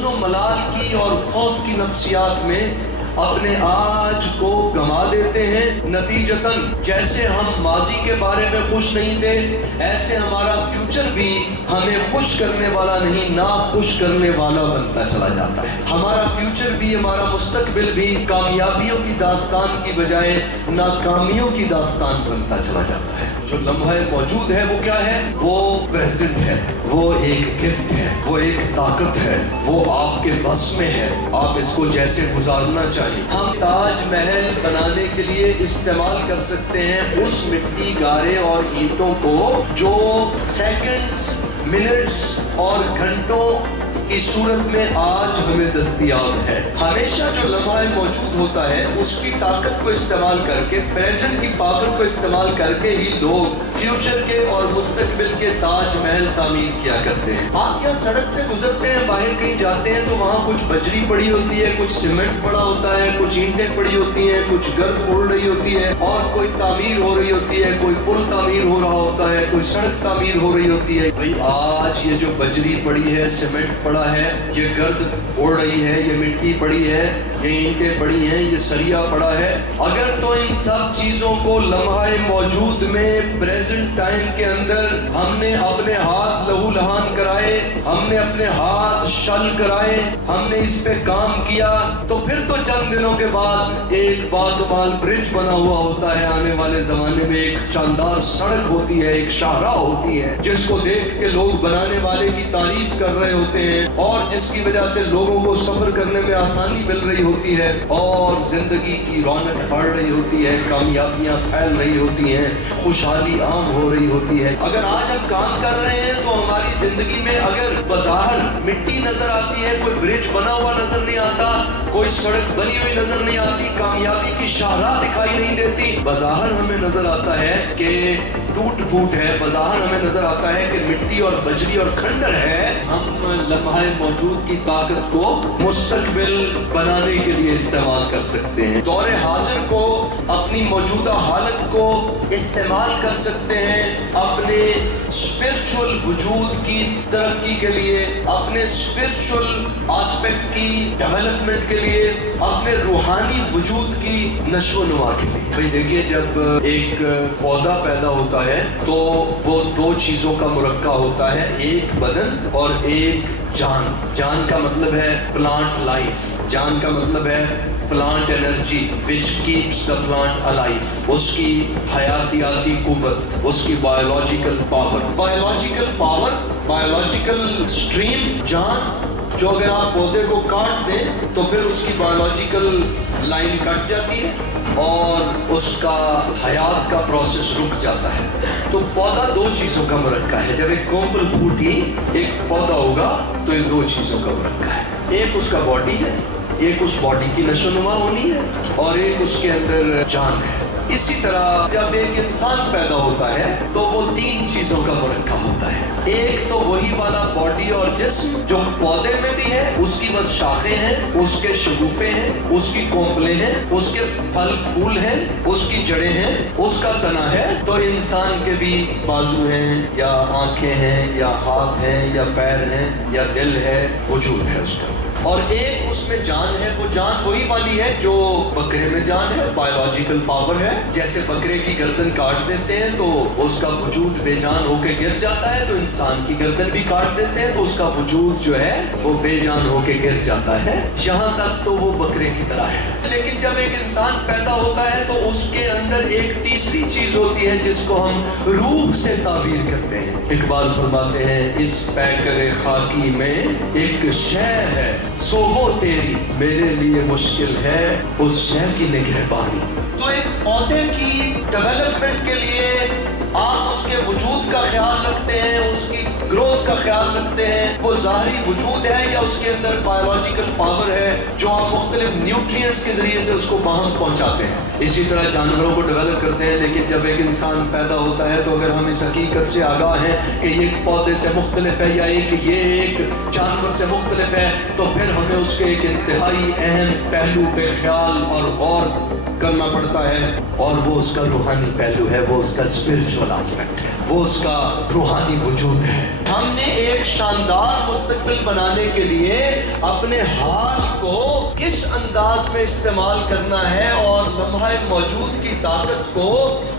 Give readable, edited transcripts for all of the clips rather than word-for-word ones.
हुस्न व मलाल की और खौफ की नफ्सियात में अपने आज को गंवा देते हैं। नतीजतन जैसे हम माजी के बारे में खुश नहीं थे, ऐसे हमारा फ्यूचर भी हमें खुश करने वाला नहीं, ना खुश करने वाला बनता चला जाता है। हमारा फ्यूचर भी, हमारा मुस्तकबिल भी कामयाबियों की दास्तान की बजाय नाकामियों की दास्तान बनता चला जाता है। जो लम्हा मौजूद है वो क्या है? वो प्रेजेंट है, वो एक गिफ्ट है, वो एक ताकत है, वो आपके बस में है। आप इसको जैसे गुजारना चाहिए। हम ताज महल बनाने के लिए इस्तेमाल कर सकते हैं उस मिट्टी, गारे और ईंटों को जो सेकंड्स, मिनट्स और घंटों की सूरत में आज हमें दस्तयाब है। हमेशा जो लम्हा मौजूद होता है उसकी ताकत को इस्तेमाल करके, प्रेजेंट की पावर को इस्तेमाल करके ही लोग फ्यूचर के और मुस्तकबिल के ताज महल तामीर किया करते हैं। आप यहाँ सड़क से गुजरते हैं, बाहर कहीं जाते हैं तो वहाँ कुछ बजरी पड़ी होती है, कुछ सीमेंट पड़ा होता है, कुछ ईंटें पड़ी होती हैं, कुछ गर्द उड़ रही होती है और कोई तामीर हो रही होती है, कोई पुल तामीर हो रहा होता है, कोई सड़क तामीर हो रही होती है। भाई आज ये जो बजरी पड़ी है, सीमेंट पड़ा है, ये गर्द उड़ रही है, ये मिट्टी पड़ी है, ये ईंटें पड़ी हैं, ये सरिया पड़ा है। अगर तो इन सब चीजों को लम्हा मौजूद में, प्रेजेंट टाइम के अंदर हमने अपने हाथ लहू लहान कराए, हमने अपने हाथ शल कराए, हमने इस पे काम किया, तो फिर तो चंद दिनों के बाद एक बाकमाल ब्रिज बना हुआ होता है। आने वाले जमाने में एक शानदार सड़क होती है, एक शाहराह होती है, जिसको देख के लोग बनाने वाले की तारीफ कर रहे होते हैं और जिसकी वजह से लोगों को सफर करने में आसानी मिल रही होती है और जिंदगी की रौनक बढ़ रही होती है, कामयाबियां फैल रही होती हैं, खुशहाली आम हो रही होती है। अगर आज हम काम कर रहे हैं तो हमारी जिंदगी में अगर बज़ाहिर मिट्टी नजर आती है, कोई ब्रिज बना हुआ नजर नहीं आता, कोई सड़क बनी हुई नजर नहीं आती, कामयाबी की शाहराह दिखाई नहीं देती, बज़ाहिर हमें नजर आता है कि टूट फूट है, बज़ाहिर हमें नजर आता है कि मिट्टी और बजरी और खंडर है, हम लम्हा मौजूद की ताकत को मुस्तकबिल बनाने के लिए इस्तेमाल कर सकते हैं। दौरे हाजिर को, अपनी मौजूदा हालत को इस्तेमाल कर सकते हैं अपने स्पिरिचुअल वजूद की तरक्की के लिए, अपने स्पिरिचुअल एस्पेक्ट की डेवलपमेंट के लिए, अपने रूहानी वजूद की नशो नुमा के लिए। भाई देखिए, जब एक पौधा पैदा होता है तो वो दो चीजों का मुरक्का होता है, एक बदन और एक जान। जान का मतलब है प्लांट लाइफ, जान का मतलब है plant energy which keeps the plant alive, उसकी हयातियाती कुव्वत, उसकी बायोलॉजिकल पावर, बायोलॉजिकल स्ट्रीम जान, जो अगर आप पौधे को काट दें तो फिर उसकी बायोलॉजिकल लाइन कट जाती है और उसका हयात का प्रोसेस रुक जाता है। तो पौधा दो चीजों का मुरक्का है। जब एक कोम्बल फूटी एक पौधा होगा तो ये दो चीजों का मुरक्का है, एक उसका बॉडी है, एक उस बॉडी की नशोनुमा होनी है और एक उसके अंदर जान है। इसी तरह जब एक इंसान पैदा होता है तो वो तीन चीजों का मुरक्का होता है। एक तो वही वाला बॉडी और जिस्म जो पौधे में भी है, उसकी बस शाखें हैं, उसके शगुफे हैं, उसकी कोंपलें हैं, उसके फल फूल हैं, उसकी जड़ें हैं, उसका तना है। तो इंसान के भी बाजू हैं या आंखें हैं या हाथ हैं या पैर हैं या दिल है, वजूद है उसका। और एक उसमें जान है, वो जान वही वाली है जो बकरे में जान है, बायोलॉजिकल पावर है। जैसे बकरे की गर्दन काट देते हैं तो उसका वजूद बेजान होके गिर जाता है, तो इंसान की गर्दन भी काट देते हैं तो उसका वजूद जो है वो बेजान होके गिर जाता है। यहाँ तक तो वो बकरे की तरह है। लेकिन जब एक इंसान पैदा होता है तो उसके अंदर एक तीसरी चीज होती है जिसको हम रूह से ताबीर करते हैं। इकबाल फरमाते हैं, इस पैकर खाकी में एक शय है, सो वो तेरी मेरे लिए मुश्किल है उस शय की निगहबानी। तो एक पौधे की डेवलपमेंट के लिए आप उसके वजूद का ख्याल रखते हैं, उसकी ग्रोथ का ख्याल रखते हैं, वो ज़ाहरी वजूद है या उसके अंदर बायोलॉजिकल पावर है जो आप मुख्तलिफ न्यूट्रिएंट्स के जरिए से उसको बाहम पहुंचाते हैं। इसी तरह जानवरों को डेवलप करते हैं। लेकिन जब एक इंसान पैदा होता है तो अगर हम इस हकीकत से आगाह हैं कि ये एक पौधे से मुख्तलिफ है या ये एक जानवर से मुख्तलिफ है, तो फिर हमें उसके एक इंतहाई अहम पहलू पे ख्याल और गौर करना पड़ता है, और वो उसका रूहानी पहलू है, वो उसका स्पिरिचुअल एस्पेक्ट है, वो उसका रूहानी वजूद है। हमने एक एक शानदार मुस्तकबिल बनाने के लिए अपने हाल को किस अंदाज में इस्तेमाल करना है और लम्हा मौजूद की ताकत को,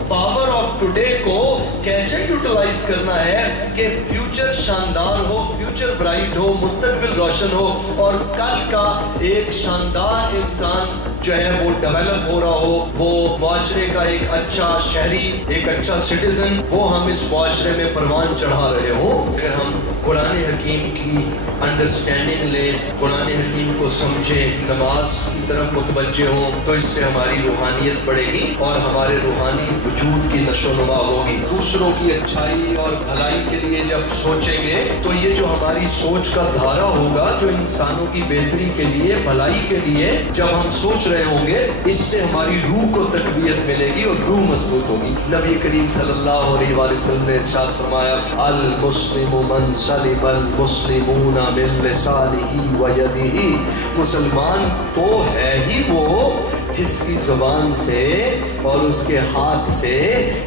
पावर ऑफ टुडे को कैसे यूटिलाइज करना है कि फ्यूचर शानदार हो, फ्यूचर ब्राइट हो, मुस्तकबिल रोशन हो और कल का एक शानदार इंसान जो है वो डेवलप हो रहा हो, वो मुआशरे का एक अच्छा शहरी, एक अच्छा सिटीजन, वो हम इस मुआशरे में परवान चढ़ा रहे हो। अगर हम कुरान हकीम की अंडरस्टैंडिंग ले, कुरान हकीम को समझे, नमाज की तरफ मुतवज्जे हो, तो इससे हमारी रूहानियत बढ़ेगी और हमारे रूहानी वजूद की नशोनुमा होगी। दूसरों की अच्छाई और भलाई के लिए जब सोचेंगे तो ये जो हमारी सोच का धारा होगा, जो इंसानों की बेहतरी के लिए, भलाई के लिए जब हम सोच रहे होंगे, इससे हमारी रूह को तकबीयत मिलेगी और रूह मजबूत होगी। नबी करीम सल्लल्लाहु अलैहि वसल्लम ने इरशाद फरमाया, अल मुस्लिमु मन सलिमल मुस्लिमूना मिन लिसानिही व यदिही। मुसलमान तो है ही वो जिसकी जुबान से और उसके हाथ से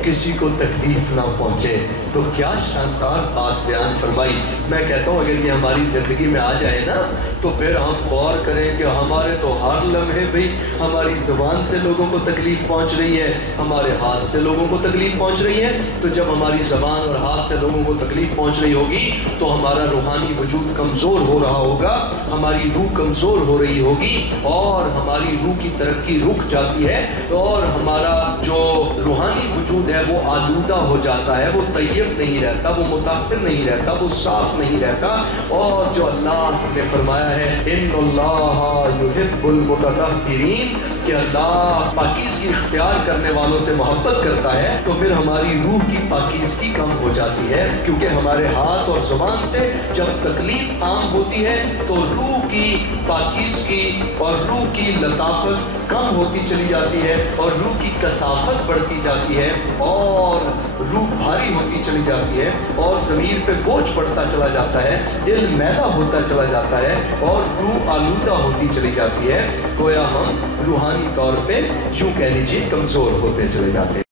किसी को तकलीफ ना पहुंचे। तो क्या शानदार बात बयान फरमाई। मैं कहता हूँ अगर ये हमारी जिंदगी में आ जाए ना, तो फिर हम गौर करें कि हमारे तो हर लम्हे भाई हमारी जुबान से लोगों को तकलीफ पहुंच रही है, हमारे हाथ से लोगों को तकलीफ पहुंच रही है। तो जब हमारी जुबान और हाथ से लोगों को तकलीफ पहुंच रही होगी तो हमारा रूहानी वजूद कमजोर हो रहा होगा, हमारी रूह कमजोर हो रही होगी और हमारी रूह की तरक्की रुक जाती है और हमारा जो रूहानी वजूद है वो आलूदा हो जाता है, वो तैयब नहीं रहता, वो मुताहिर नहीं रहता, वो साफ नहीं रहता। और जो अल्लाह ने फरमाया है, इन्नल्लाह युहिब्बुल मुततहहिरीन, कि अल्लाह पाकीज़गी इख्तियार करने वालों से मोहब्बत करता है, तो फिर हमारी रूह की पाकीज़गी कम हो जाती है। क्योंकि हमारे हाथ और जुबान से जब तकलीफ आम होती है तो रूह की पाकीज़गी और रूह की लताफत कम होती चली जाती है और रूह की कसाफत बढ़ती जाती है और रूह भारी होती चली जाती है और ज़मीर पे बोझ पड़ता चला जाता है, दिल मैला होता चला जाता है और रूह आलूदा होती चली जाती है। गोया हम रूहानी तौर पे यूँ कह लीजिए कमज़ोर होते चले जाते हैं।